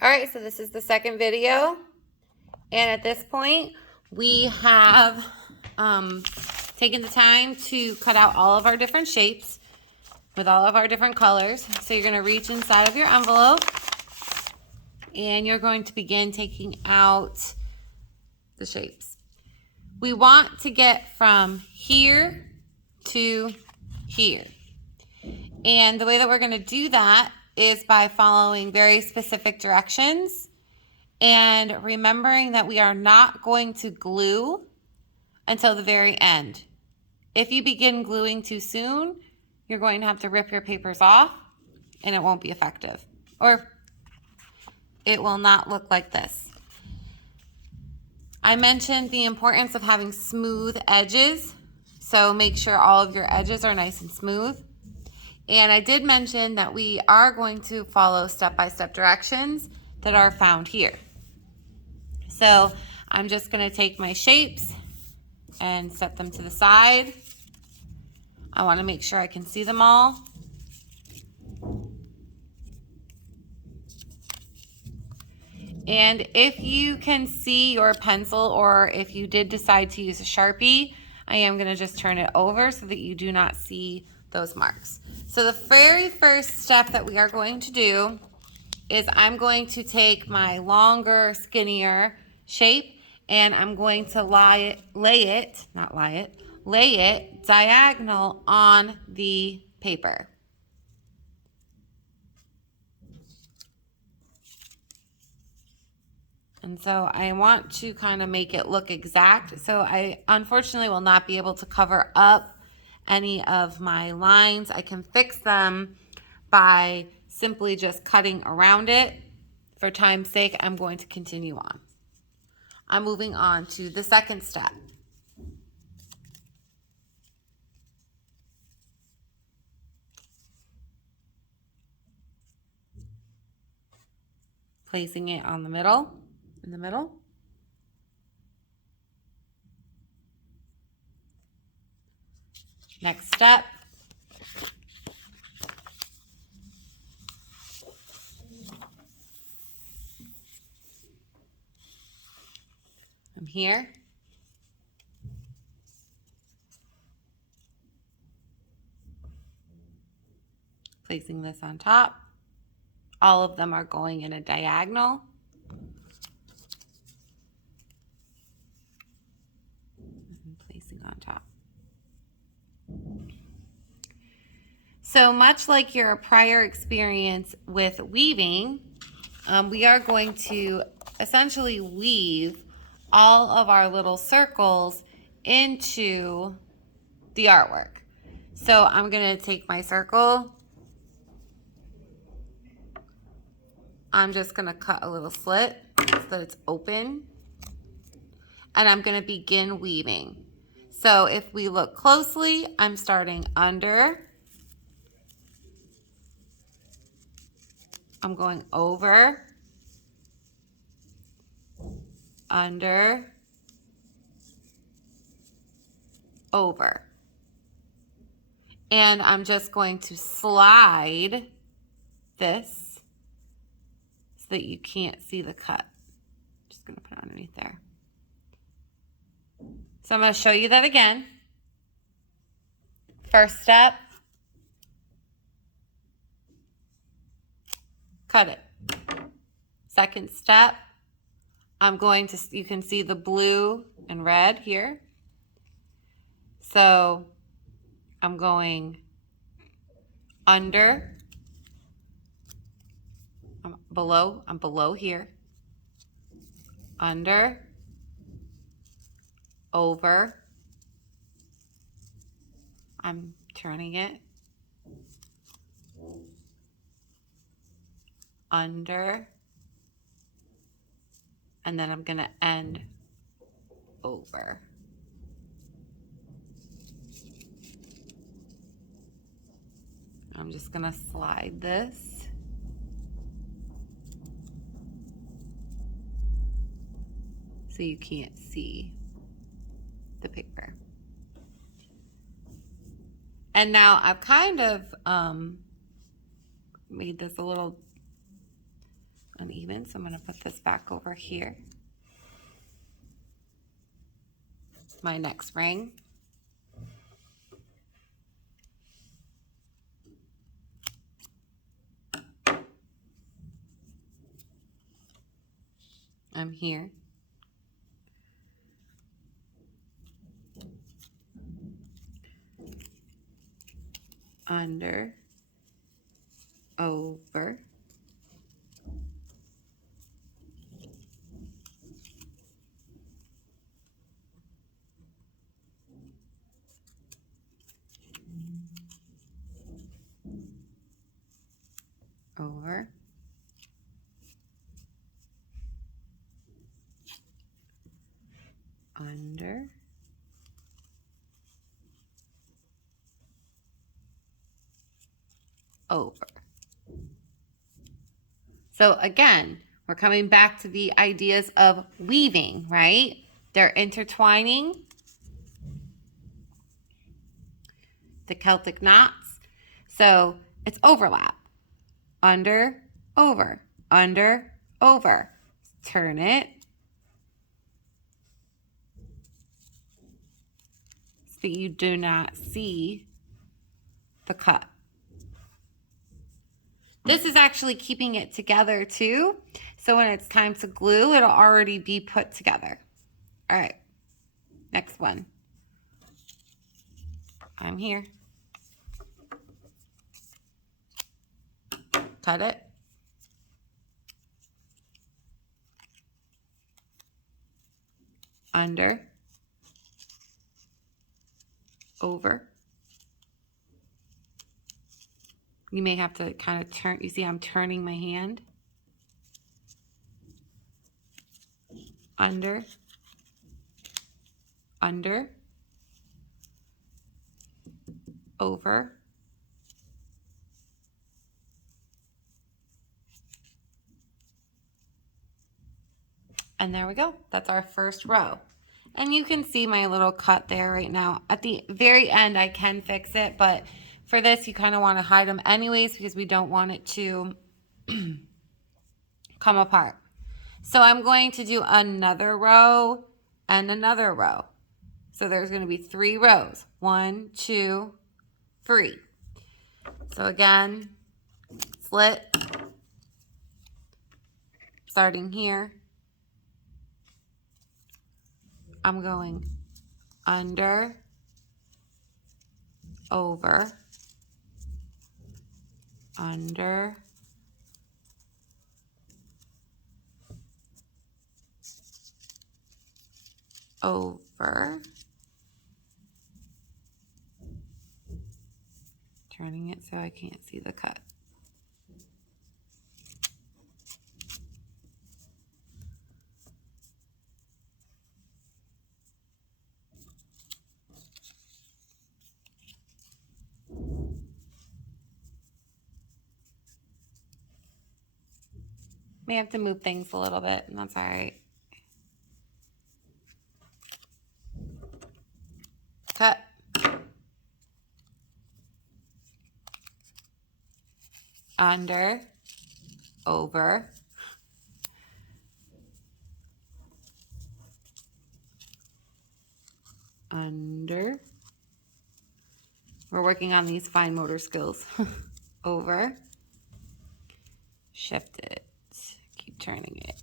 All right, so this is the second video. And at this point, we have taken the time to cut out all of our different shapes with all of our different colors. So you're gonna reach inside of your envelope and you're going to begin taking out the shapes. We want to get from here to here. And the way that we're gonna do that is by following very specific directions and remembering that we are not going to glue until the very end. If you begin gluing too soon, you're going to have to rip your papers off and it won't be effective, or it will not look like this. I mentioned the importance of having smooth edges, so make sure all of your edges are nice and smooth. And I did mention that we are going to follow step-by-step directions that are found here. So I'm just going to take my shapes and set them to the side. I want to make sure I can see them all. And if you can see your pencil, or if you did decide to use a Sharpie, I am going to just turn it over so that you do not see those marks. So the very first step that we are going to do is I'm going to take my longer, skinnier shape and I'm going to lay it diagonal on the paper. And so I want to kind of make it look exact. So I unfortunately will not be able to cover up any of my lines. I can fix them by simply just cutting around it. For time's sake, I'm going to continue on. I'm moving on to the second step. Placing it on the middle, in the middle. Next step. I'm here. Placing this on top. All of them are going in a diagonal. And placing on top. So much like your prior experience with weaving, we are going to essentially weave all of our little circles into the artwork. So I'm going to take my circle. I'm just going to cut a little slit so that it's open. And I'm going to begin weaving. So if we look closely, I'm starting under. I'm going over, under, over. And I'm just going to slide this so that you can't see the cut. Just going to put it underneath there. So I'm going to show you that again. First step, cut it. Second step, I'm going to, you can see the blue and red here. So I'm going under, I'm below here, under, over, I'm turning it, under, and then I'm going to end over. I'm just going to slide this. So you can't see the paper. And now I've kind of made this a little uneven, so I'm going to put this back over here. My next ring. I'm here. Under, over, over, under, over. So again, we're coming back to the ideas of weaving, right? They're intertwining the Celtic knots. So it's overlap. Under, over, under, over. Turn it so that you do not see the cut. This is actually keeping it together too. So when it's time to glue, it'll already be put together. All right, next one. I'm here. Cut it. Under, over. You may have to kind of turn, you see I'm turning my hand. Under, under, over, and there we go. That's our first row. And you can see my little cut there right now. At the very end, I can fix it, but for this, you kind of want to hide them anyways because we don't want it to come apart. So I'm going to do another row and another row. So there's going to be 3 rows. 1, 2, 3. So again, slit, starting here. I'm going under, over, under, over, turning it so I can't see the cut. May have to move things a little bit, and that's all right. Cut. Under, over, under. We're working on these fine motor skills. Over, shift it, keep turning it.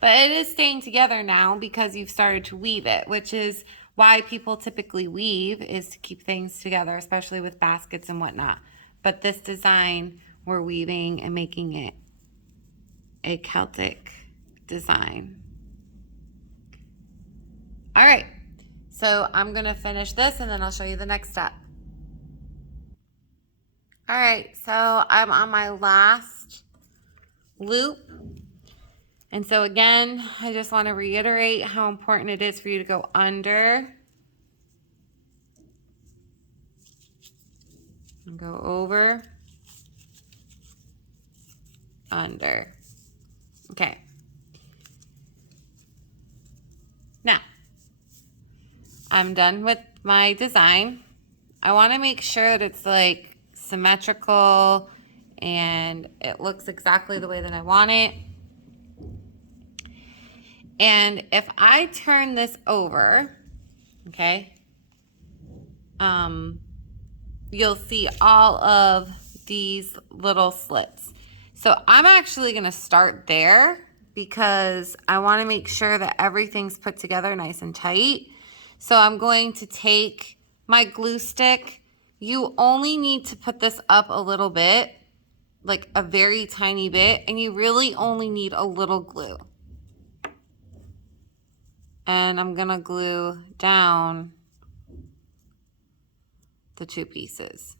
But it is staying together now because you've started to weave it, which is why people typically weave, is to keep things together, especially with baskets and whatnot. But this design, we're weaving and making it a Celtic design. All right, so I'm gonna finish this and then I'll show you the next step. All right, so I'm on my last loop. And so again, I just want to reiterate how important it is for you to go under and go over, under. Okay. I'm done with my design. I want to make sure that it's like symmetrical and it looks exactly the way that I want it. And if I turn this over, okay, you'll see all of these little slits. So I'm actually going to start there because I want to make sure that everything's put together nice and tight. So I'm going to take my glue stick. You only need to put this up a little bit, like a very tiny bit, and you really only need a little glue. And I'm going to glue down the two pieces.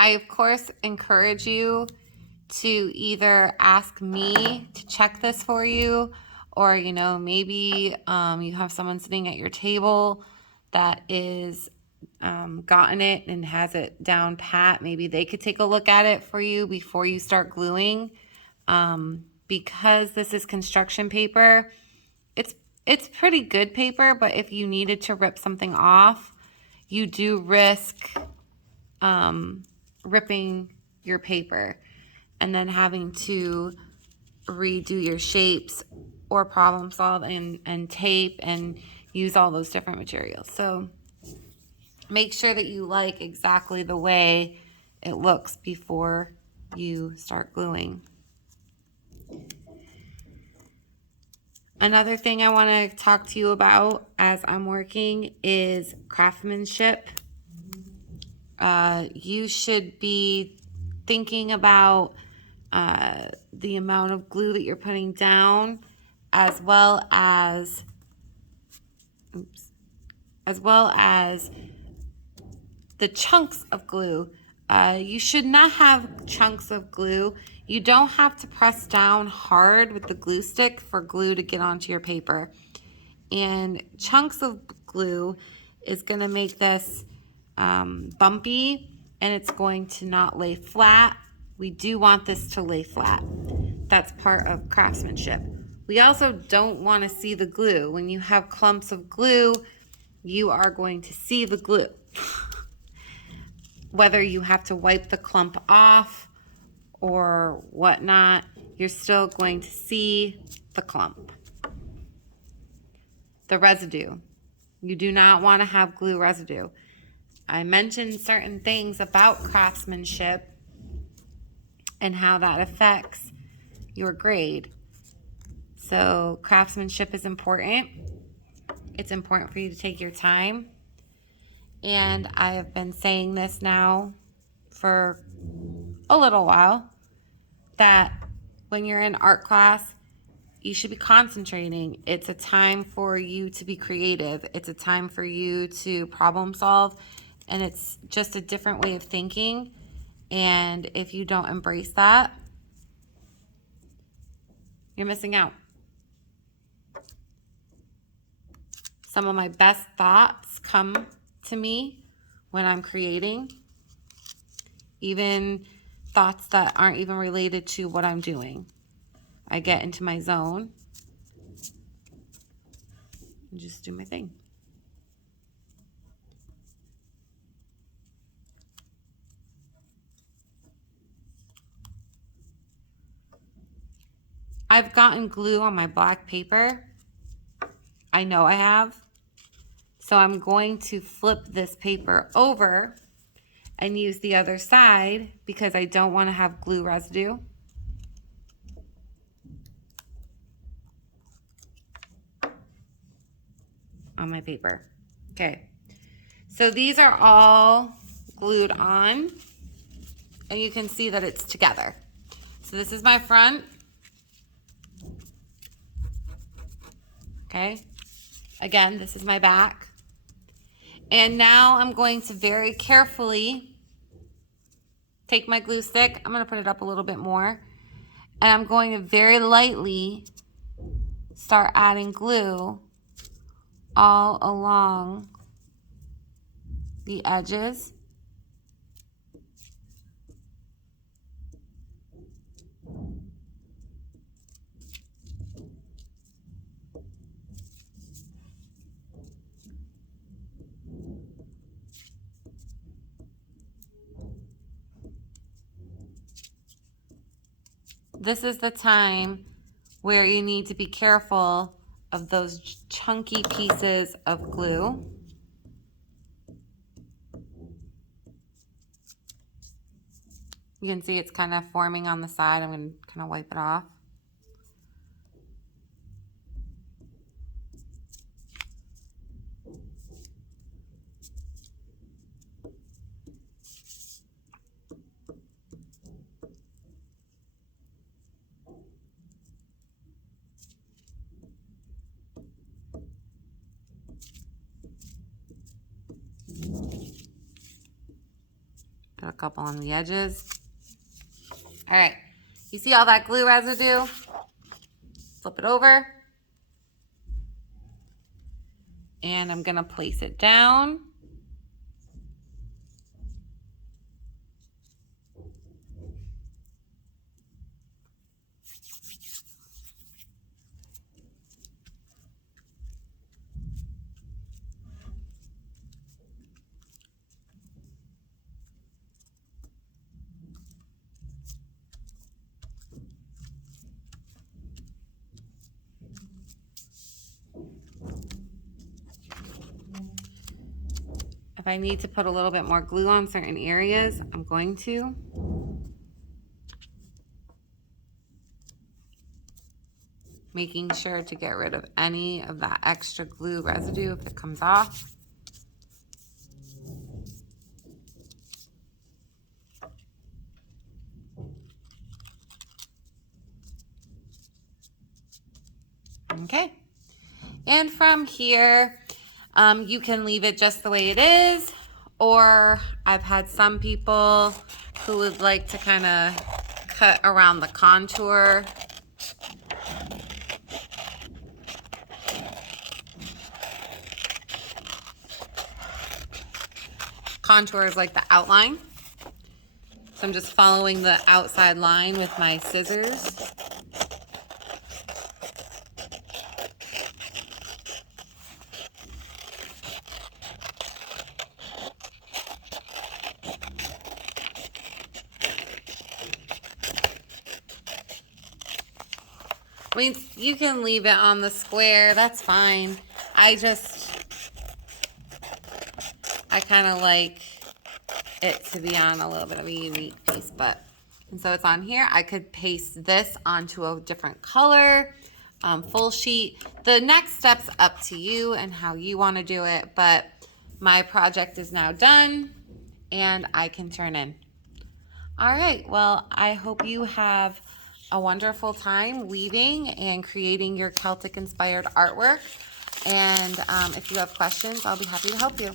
I, of course, encourage you to either ask me to check this for you, or, you know, maybe you have someone sitting at your table that is gotten it and has it down pat. Maybe they could take a look at it for you before you start gluing. Because this is construction paper, it's pretty good paper, but if you needed to rip something off, you do risk ripping your paper and then having to redo your shapes or problem solve and tape and use all those different materials. So make sure that you like exactly the way it looks before you start gluing. Another thing I want to talk to you about as I'm working is craftsmanship. You should be thinking about the amount of glue that you're putting down, as well as the chunks of glue. You should not have chunks of glue. You don't have to press down hard with the glue stick for glue to get onto your paper. And chunks of glue is going to make this bumpy, and it's going to not lay flat. We do want this to lay flat. That's part of craftsmanship. We also don't want to see the glue. When you have clumps of glue, you are going to see the glue. Whether you have to wipe the clump off or whatnot, you're still going to see the clump. The residue. You do not want to have glue residue. I mentioned certain things about craftsmanship and how that affects your grade. So craftsmanship is important. It's important for you to take your time. And I have been saying this now for a little while, that when you're in art class, you should be concentrating. It's a time for you to be creative. It's a time for you to problem solve. And it's just a different way of thinking. And if you don't embrace that, you're missing out. Some of my best thoughts come to me when I'm creating, even thoughts that aren't even related to what I'm doing. I get into my zone and just do my thing. I've gotten glue on my black paper. I know I have. So I'm going to flip this paper over and use the other side because I don't want to have glue residue. On my paper. Okay. So these are all glued on, and you can see that it's together. So this is my front. Okay. Again, this is my back. And now I'm going to very carefully take my glue stick. I'm going to put it up a little bit more. And I'm going to very lightly start adding glue all along the edges. This is the time where you need to be careful of those chunky pieces of glue. You can see it's kind of forming on the side. I'm going to kind of wipe it off. Got a couple on the edges. All right, you see all that glue residue? Flip it over. And I'm gonna place it down. If I need to put a little bit more glue on certain areas, I'm going to. Making sure to get rid of any of that extra glue residue if it comes off. Okay. And from here, you can leave it just the way it is, or I've had some people who would like to kind of cut around the contour. Contour is like the outline. So I'm just following the outside line with my scissors. I mean, you can leave it on the square, that's fine. I kind of like it to be on a little bit of a unique piece, and so it's on here. I could paste this onto a different color, full sheet. The next step's up to you and how you want to do it, but my project is now done and I can turn in. All right, well, I hope you have a wonderful time weaving and creating your Celtic inspired artwork. And if you have questions, I'll be happy to help you.